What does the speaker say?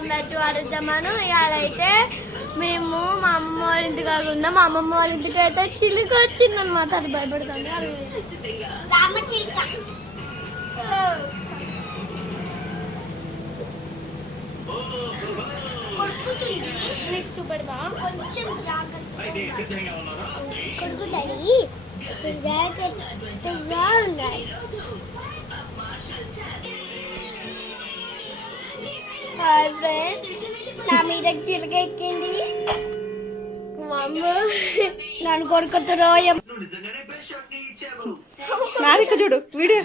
Welcome back to ఆడుద్దామను. ఇవాళ అయితే మేము మా అమ్మమ్మ వాళ్ళ ఇంటికి కాకుండా మా అమ్మమ్మ వాళ్ళ ఇంటికి అయితే చిలుక వచ్చిందనమాట. అది భయపడుతుంది. నీకు చూపెడతా కొంచెం జాగ్రత్తగా కొడుకుతుంది. కొంచెం జాగ్రత్తగా ఉన్నాయి. నా మీద చిలక ఎక్కింది. మా అమ్మ నన్ను కొడుకుతురో నాదిక చూడు వీడియో.